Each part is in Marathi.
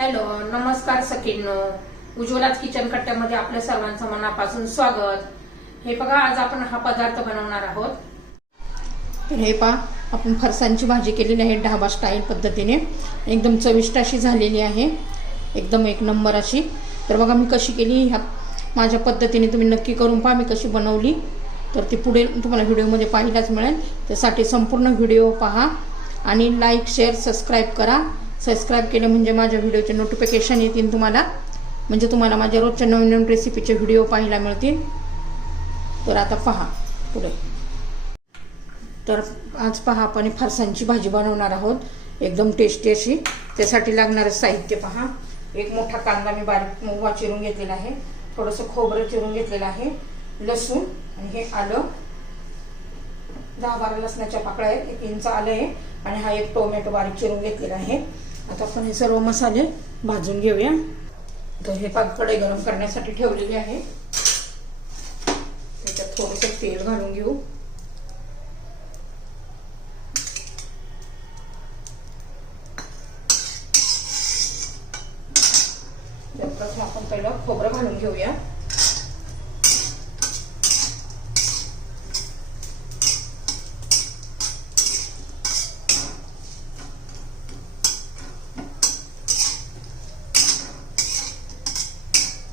हॅलो नमस्कार सखींनो. उज्ज्वलाच किचन कट्ट्यामध्ये आपल्या सर्वांचं मनापासून स्वागत. हे बघा आज आपण हा पदार्थ बनवणार आहोत. तर हे पा आपण फरसांची भाजी केलेली आहे ढाबा स्टाईल पद्धतीने. एकदम चविष्ट अशी झालेली आहे. एकदम एक नंबर अशी. तर बघा मी कशी केली ह्या माझ्या पद्धतीने तुम्ही नक्की करून पहा मी कशी बनवली. तर ती पुढे तुम्हाला व्हिडिओमध्ये पाहायलाच मिळेल. त्यासाठी संपूर्ण व्हिडिओ पहा आणि लाईक शेअर सबस्क्राईब करा. सबस्क्राईब केलं म्हणजे माझ्या व्हिडिओचे नोटिफिकेशन येतील तुम्हाला. म्हणजे तुम्हाला माझ्या रोजच्या नवीन नवीन रेसिपीचे व्हिडिओ पाहायला मिळतील. तर आता पहा पुढे. तर आज पहा आपण फरसांची भाजी बनवणार आहोत. एकदम टेस्टी अशी. त्यासाठी लागणारं साहित्य पहा. एक मोठा कांदा मी बारीक मोवा चिरून घेतलेला आहे. थोडंसं खोबरं चिरून घेतलेलं आहे. लसूण आणि हे आलं. दहा बारा लसणाच्या पाकळ्या आहेत. एक इंच आलं आहे. आणि हा एक टोमॅटो बारीक चिरून घेतलेला आहे. आता आपण हे सर्व मसाले भाजून घेऊया. तर हे पाककडे गरम करण्यासाठी ठेवलेली आहे. त्याच्यात थोडंसं तेल घालून घेऊ. आपण पहिलं खोबरं घालून घेऊया.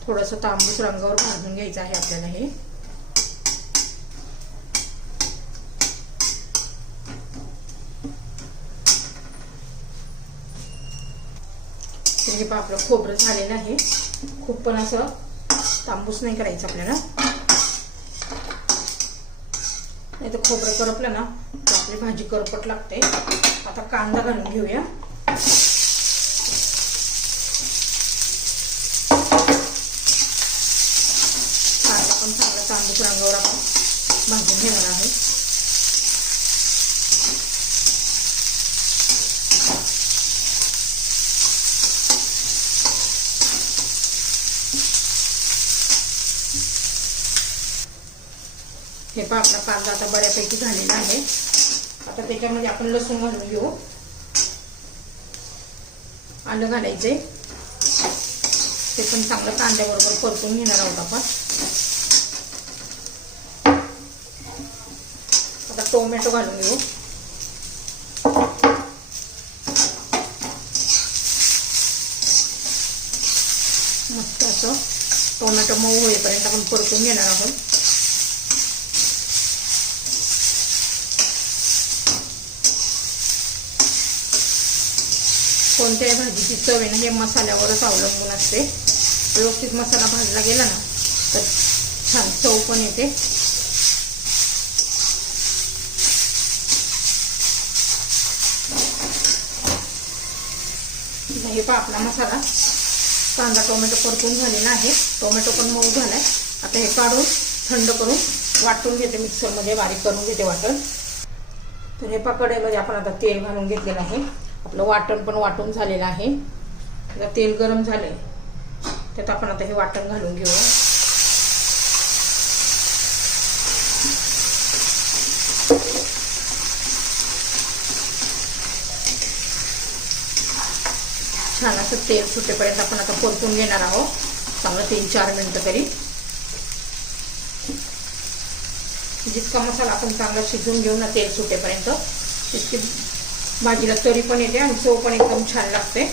थोडंसं तांबूस रंगावर भाजून घ्यायचं आहे आपल्याला हे. हे आपलं खोबरं झालेलं आहे. खूप पण असं तांबूस नाही करायचं आपल्याला. नाही तर खोबरं करपलं ना तर आपली भाजी करपट लागते. आता कांदा घालून घेऊया कांदा पण चांगला तांबूस रंगावर आपण भाजून घेणार आहे. हे पहा आपला कांदा आता बऱ्यापैकी झालेला आहे. आता त्याच्यामध्ये आपण लसूण घालून घेऊ. आलं घालायचे ते पण चांगलं कांद्याबरोबर परतून घेणार आहोत आपण आता टोमॅटो घालून घेऊ. मस्त असं टोमॅटो मऊ होईपर्यंत आपण परतून घेणार आहोत. कोणत्याही भाजीची चव आहे ना हे मसाल्यावरच अवलंबून असते. व्यवस्थित मसाला भाजला गेला ना तर छान चव पण येते. हे पहा आपला मसाला. कांदा टोमॅटो परतून झालेला आहे. टोमॅटो पण मऊ झाला आहे आता हे काढून थंड करून वाटून घेते मिक्सरमध्ये बारीक करून घेते वाटण. तर हे पकड्यामध्ये आपण आता तेल घालून घेतलेलं आहे. आपलं वाटण पण वाटून झालेलं आहे. तेल गरम झाले त्यात आपण आता हे वाटण घालून घेऊया. छान असं तेल सुटेपर्यंत आपण आता परतून घेणार आहोत. चांगलं तीन चार मिनटं तरी. जितका मसाला आपण चांगला शिजवून घेऊ ना तेल सुटेपर्यंत तितकी भाजीला तरी पण येते आणि चव पण एकदम छान लागते.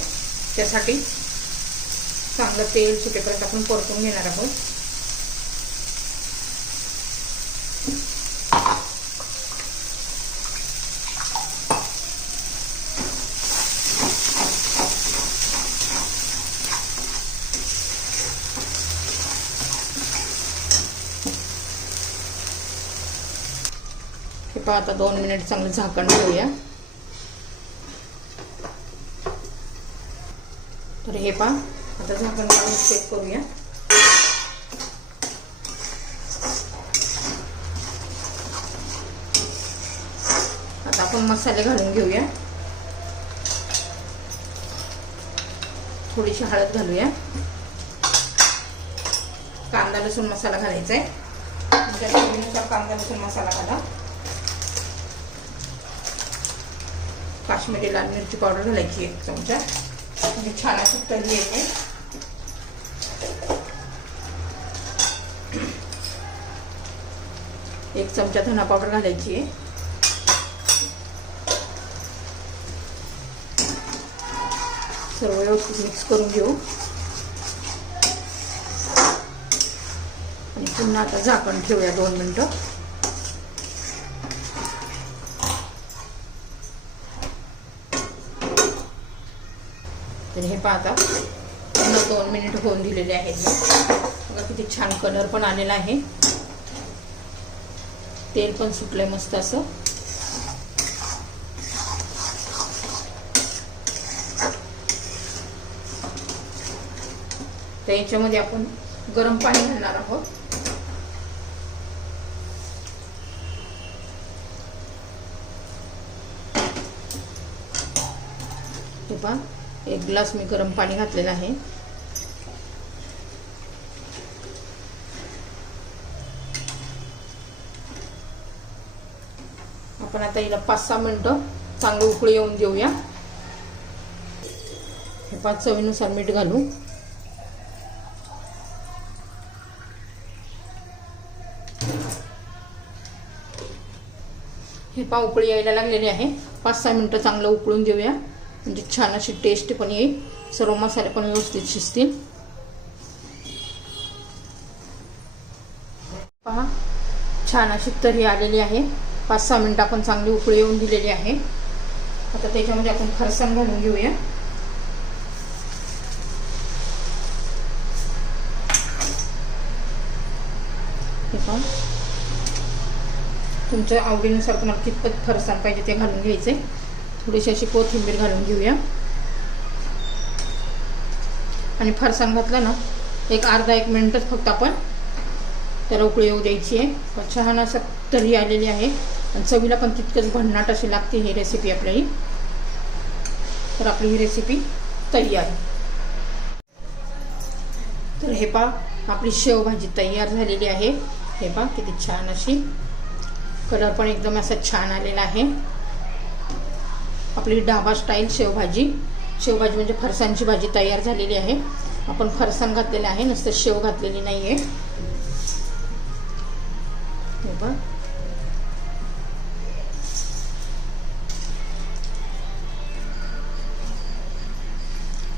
त्यासाठी चांगलं तेल सुटेपर्यंत आपण परतून घेणार आहोत. हे पहा आता दोन मिनिट चांगलं झाकण ठेवूया. तर हे पहा आता झाकण काढून चेक करूया. आता आपण मसाले घालून घेऊया. थोडीशी हळद घालूया. कांदा लसूण मसाला घालायचा म्हणजे आहे कांदा लसूण मसाला घाला. काश्मीरी लाल मिरची पावडर घालायची एक चमचा. म्हणजे छान अशी तरी येते. एक चमचा धना पावडर घालायची. आहे सर्व व्यवस्थित मिक्स करून घेऊ. आणि पुन्हा आता झाकण ठेवूया दोन मिनटं. तर हे पाहता पुन्हा दोन मिनिट होऊन दिलेले आहेत. बघा किती छान कलर पण आलेला आहे. तेल पण सुटलंय मस्त असं. तर याच्यामध्ये आपण गरम पाणी घालणार आहोत. पहा. एक ग्लास मी गरम पाणी घातलेलं आहे. आपण आता हिला पाच सहा मिनटं चांगलं उकळी येऊन देऊया. हे पाच चवीनुसार मीठ घालू. हे पा उकळी यायला लागलेली आहे. पाच सहा मिनटं चांगलं उकळून देऊया. म्हणजे छान अशी टेस्ट पण येईल. सर्व मसाले पण व्यवस्थित शिजतील. पहा छान अशी तरी आलेली आहे. पाच सहा मिनटं आपण चांगली उकळी येऊन दिलेली आहे. आता त्याच्यामध्ये आपण फरसाण घालून घेऊया. तुमच्या आवडीनुसार तुम्हाला कितपत फरसाण पाहिजे ते घालून घ्यायचे. थोडीशी अशी कोथिंबीर घालून घेऊया. आणि फरसाण घातलं ना एक अर्धा एक मिनटच फक्त आपण त्याला उकळी येऊ द्यायची आहे. छान असं तरी आलेली आहे. आणि चवीला पण तितकंच भन्नाट अशी लागते ही रेसिपी आपल्याही. तर आपली ही रेसिपी तयार आहे. तर हे पा आपली शेवभाजी तयार झालेली आहे. हे पा किती छान अशी. कलर पण एकदम असा छान आलेला आहे. आपली डाबा स्टाईल शेवभाजी. शेवभाजी म्हणजे फरसांची भाजी तयार झालेली आहे. आपण फरसाण घातलेलं आहे नुसतं शेव घातलेली नाही आहे हे बघ.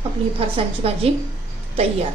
आपली फरसाणची भाजी तयार.